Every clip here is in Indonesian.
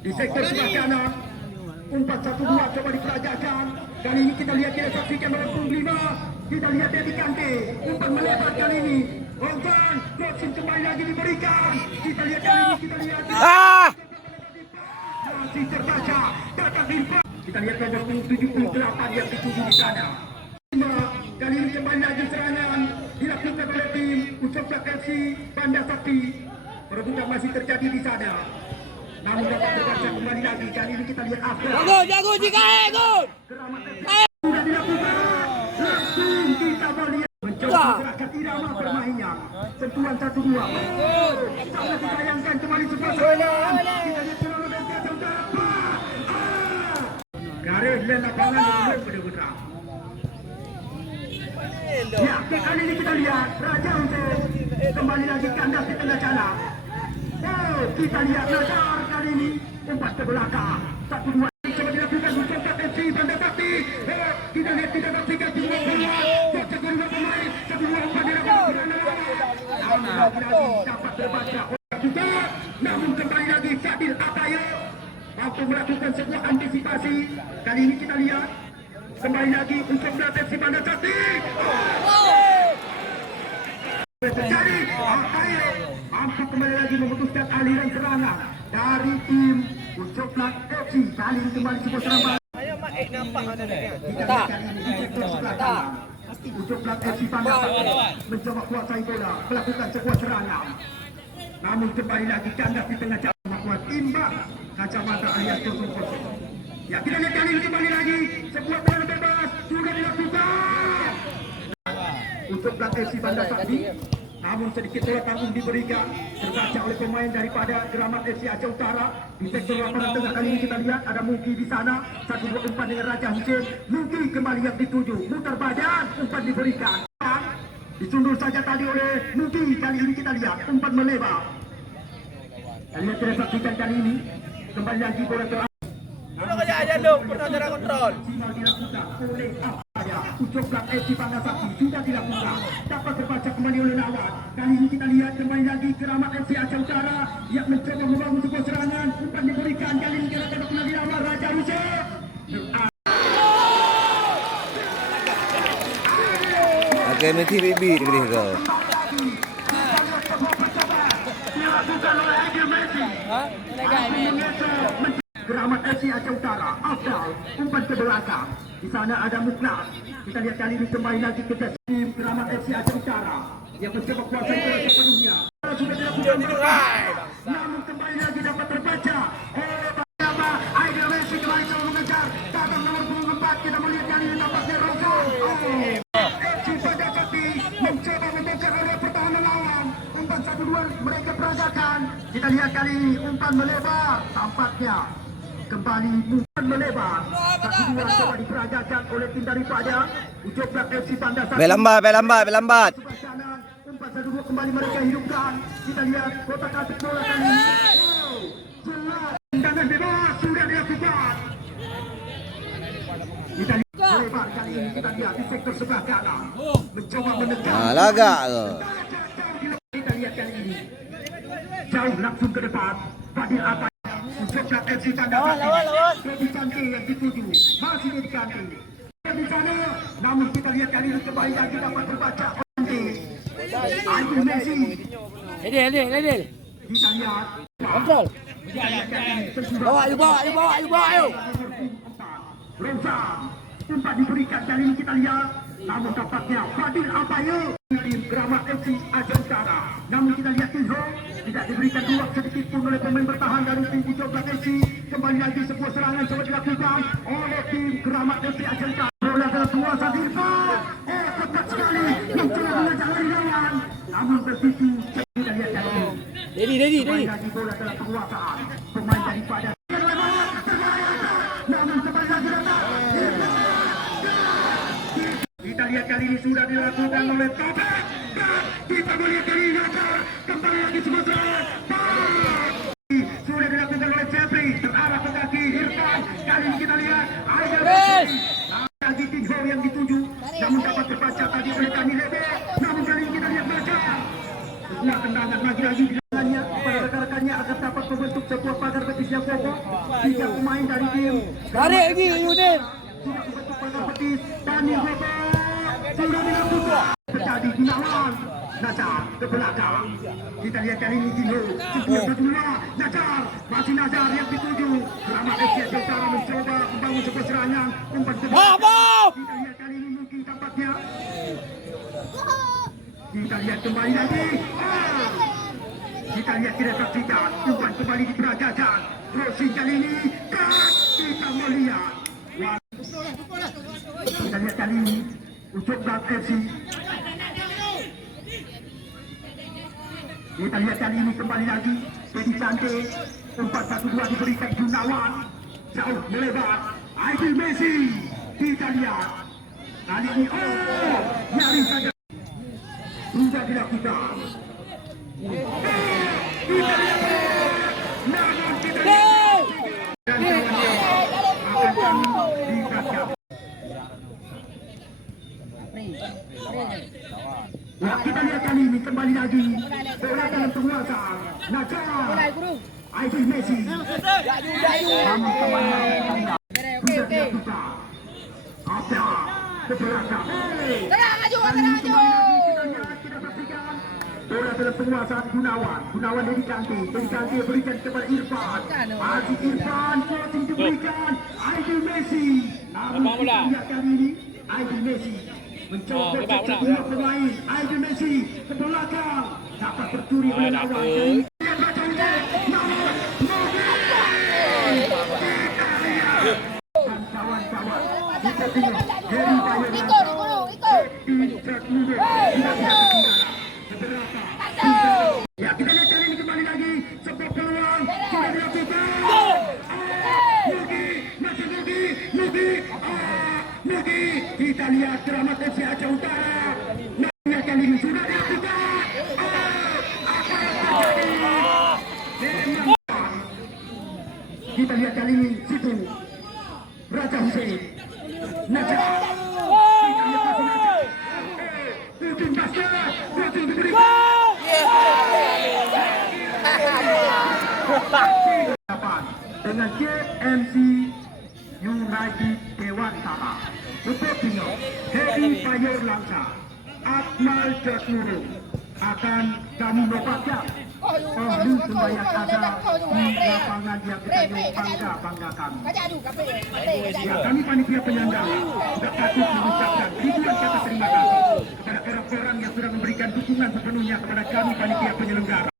di sektor sebelah kanan. Umpan 1-2 coba diperajakan. Kali ini kita lihat dia saksikan oleh punggung 5. Kita lihat dia di kante. Umpan melebar kali ini. Umpan crossing kembali lagi diberikan. Kita lihat kali ini kita lihat. Masih terbaca. Datang Irfan. Kita lihat nomor 78 yang dituju di sana. Kali ini kembali lagi serangan dilakukan oleh tim Ucaplah FC Bandar Sakti. Perebutan masih terjadi di sana. Namun dapat terbaca kembali lagi. Kali ini kita lihat apa. Jago jika gol. Sudah dilakukan. Langsung kita melihat mencoba menggerakkan irama permainnya. Sentuhan 1-2. Sangat disayangkan kembali sebuah serangan. Kita lihat serangan dan kacau berapa. Garis dan lapangan belum bergerak. Ya, kali ini kita lihat Raja untuk kembali lagi kandas di tengah jalan. Oh, kita lihat Nazar kali ini umpan ke belakang. 1-2 coba dilakukan untuk FC Bandar Sakti. Kita lihat tidak saksikan semua bola. Kocak kedua pemain. 1-2 umpan dilakukan. Dapat terbaca oleh juga. Namun kembali lagi Sadil Atayo mampu melakukan sebuah antisipasi. Kali ini kita lihat kembali lagi untuk FC Bandar Sakti. Jadi Atayo mampu kembali lagi memutuskan aliran serangan dari tim Ucaplah FC. Kali ini kembali sebuah serangan. Nampak ada dia. Ucaplah FC Bandar Sakti mencoba kuasai bola, melakukan sebuah serangan. Namun kembali lagi kandas di tengah jalan membuat imbang kacamata alias 0-0. Ya, kita lihat kali ini kembali lagi sebuah bola bebas sudah dilakukan. Ucaplah FC Bandar Sakti. Namun sedikit bola tanggung diberikan terbaca oleh pemain daripada Keramat FC Aceh Utara di sektor lapangan tengah. Kali ini kita lihat ada Muki di sana. 1-2 umpan dengan Raja Hussein. Muki kembali yang dituju, mutar badan, umpan diberikan. Disundul saja tadi oleh Muki. Kali ini kita lihat umpan melebar. Kali ini kita saksikan kali ini kembali lagi bola ke Udah kerja aja dong, pernah cara kontrol. Ucaplah FC Bandar Sakti sudah dilakukan. Dapat terbaca kembali oleh lawan. Kali ini kita lihat kembali lagi Keramat FC Aceh Utara yang mencoba membangun sebuah serangan. Umpan diberikan. Kali ini kita dapat kembali lawan Raja Hussein. Akademi TVB negeri kau. Keramat FC Aceh Utara, Afdal, umpan ke belakang. Di sana ada Muklas. Kita lihat kali ini kembali lagi ke tim Keramat FC Aceh Utara yang mencoba kuasai bola sepenuhnya. Sudah dilakukan, namun kembali lagi dapat terbaca oleh Bama. Aidil Messi kembali coba mengejar. Datang nomor 4. Kita melihat kali ini tampaknya Rosa. FC Bandar Sakti mencoba membongkar area pertahanan lawan. Umpan 1-2 mereka peragakan. Kita lihat kali ini umpan melebar. Tampaknya kembali umpan melebar. 1-2 coba diperagakan oleh tim daripada Ucaplah FC Bandar Sakti. Belambat. Umpan 1-2 kembali mereka hidupkan. Kita lihat kotak atik bola kali ini. Jelas tendangan bebas sudah dilakukan. Kita lihat lebar kali ini. Kita lihat di sektor sebelah kanan mencoba menekan. Lagak ke. Kita lihat kali ini jauh langsung ke depan. Fadil apa? Ucaplah FC Bandar Sakti. Jadi kante yang dituju masih di kante. Di sana, namun kita lihat kali ini kembali lagi dapat terbaca oleh Aidil Messi. Edil. Kita lihat Kontrol. Bawa, ayo. Rosa, umpan diberikan kali ini kita lihat. Namun tampaknya Fadil Apayo tim Keramat FC Aceh Utara. Namun kita lihat Tilho tidak diberikan ruang sedikit pun oleh pemain bertahan dari tim Ucaplah FC. Kembali lagi sebuah serangan coba dilakukan oleh tim Keramat FC Aceh Utara. Bola dalam kuasa Irfan. Tepat sekali mencoba mengajak lari lawan. Namun bersisi kita lihat kali ini. Dedi. Kembali lagi bola dalam penguasaan pemain daripada. Namun kembali lagi datang. Kita lihat kali ini sudah dilakukan oleh Topek. Kita melihat kali ini kembali lagi sebuah serangan. Sudah dilakukan oleh Jeffrey. Terarah ke kaki Irfan. Kali ini kita lihat Aidil Messi. Lagi Tidho yang dituju. Namun dapat terbaca tadi oleh Kani Lebe. Namun kali ini kita lihat baca. Sebuah tendangan lagi di tangannya kepada rekan-rekannya agar dapat membentuk sebuah pagar betis siap pokok. 3 pemain dari tim. Tarik lagi Yudin. Sudah membentuk pagar petis. Dani Bobo. Sudah dilakukan. Terjadi Gunawan. Nazar ke belakang. Kita lihat kali ini Tino. Sebuah kedua. Nazar. Masih Nazar yang dituju. Selamat FC Utara mencoba membangun sebuah serangan. Umpan ke belakang. Kita lihat kali ini mungkin tampaknya. Kita lihat kembali lagi. Kita lihat kita saksikan. Umpan kembali diperagakan. Crossing kali ini. Kita melihat. Kita lihat kali ini. Ucap Bang FC. Kita lihat kali ini kembali lagi. Jadi cantik. 4-1-2 diberikan Gunawan. Jauh melebar. Aidil Messi. Kita lihat. Kali ini. Nyaris saja. Sudah dilakukan. Kita lihat. Namun kita lihat. Dan akan kami dikasih. Nah, kita lihat kali ini kembali lagi bola dalam penguasa. Nazar, Aidil Messi. Kami kembali lagi. Sudah dilakukan. Ada ke belakang. Kita saksikan bola dalam penguasaan Gunawan. Gunawan dari cantik. Dari cantik berikan kepada Irfan. Masih Irfan crossing diberikan. Aidil Messi. Namun kita lihat kali ini Aidil Messi mencoba pecah dua pemain. Aidil Messi ke belakang dapat tercuri oleh lawan. Kawan-kawan kita tengok Heri Bayer ya, kita lihat kali ini kembali lagi sebuah peluang sudah dilakukan. Mugi kita lihat Keramat FC Aceh Utara. Nah, kali ini sudah dilakukan. Apa yang terjadi? Kita lihat kali ini situ Raja Hussein. Nazar. Kita lihat lagi Nazar. Ujung basket. Ujung diberikan. Dengan JMC United Dewantara, Bupatino, Heri Bayer Langsa, Akmal Jatmuru akan kami lopatkan ahli sembahyang ada di lapangan yang kita bangga-banggakan. Ya, kami panitia penyandang sudah patut mengucapkan ribuan kata terima kasih kepada orang-orang yang sudah memberikan dukungan sepenuhnya kepada kami panitia penyelenggara.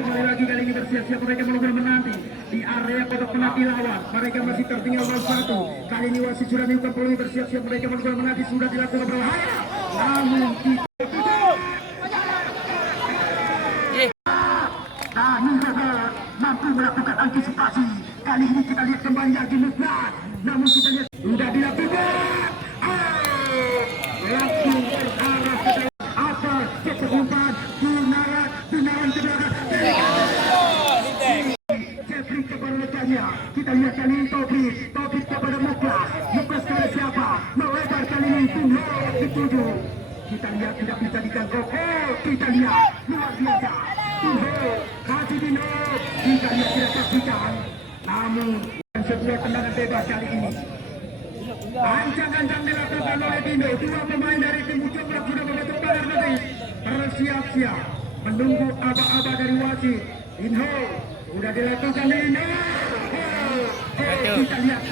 Kembali lagi kali ini bersiap-siap mereka melakukan menanti di area kotak penalti lawan. Mereka masih tertinggal 0-1. Kali ini wasit sudah melakukan peluang bersiap-siap mereka melakukan menanti sudah dilakukan berbahaya. Namun mampu melakukan antisipasi. Kali ini kita lihat kembali lagi Muklas. Namun kita lihat sudah dilakukan. Langsung terarah ke apa keterumpan Gunawan ke belakang. Jeffrey kepada rekannya. Kita lihat kali ini Taufik kepada Muklas. Muklas kepada siapa? Melebar kali ini Tunggu dituju. Kita lihat tidak bisa diganggu. Kita lihat luar biasa. Tunggu Haji Dino. Kita lihat tidak saksikan. Namun sebuah tendangan bebas kali ini. Ancang-ancang dilakukan oleh Dino. Dua pemain dari tim Ucok sudah membentuk pagar nanti. Bersiap-siap menunggu aba-aba dari wasit. Dino sudah dilakukan Dino. Kita lihat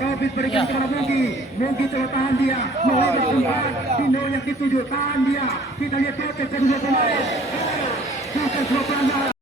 Taufik berikan kepada Mugi coba tahan dia. Melebar umpan. Dino yang dituju tahan dia. Kita lihat Taufik kedua pemain. Bukan dua pelanggaran.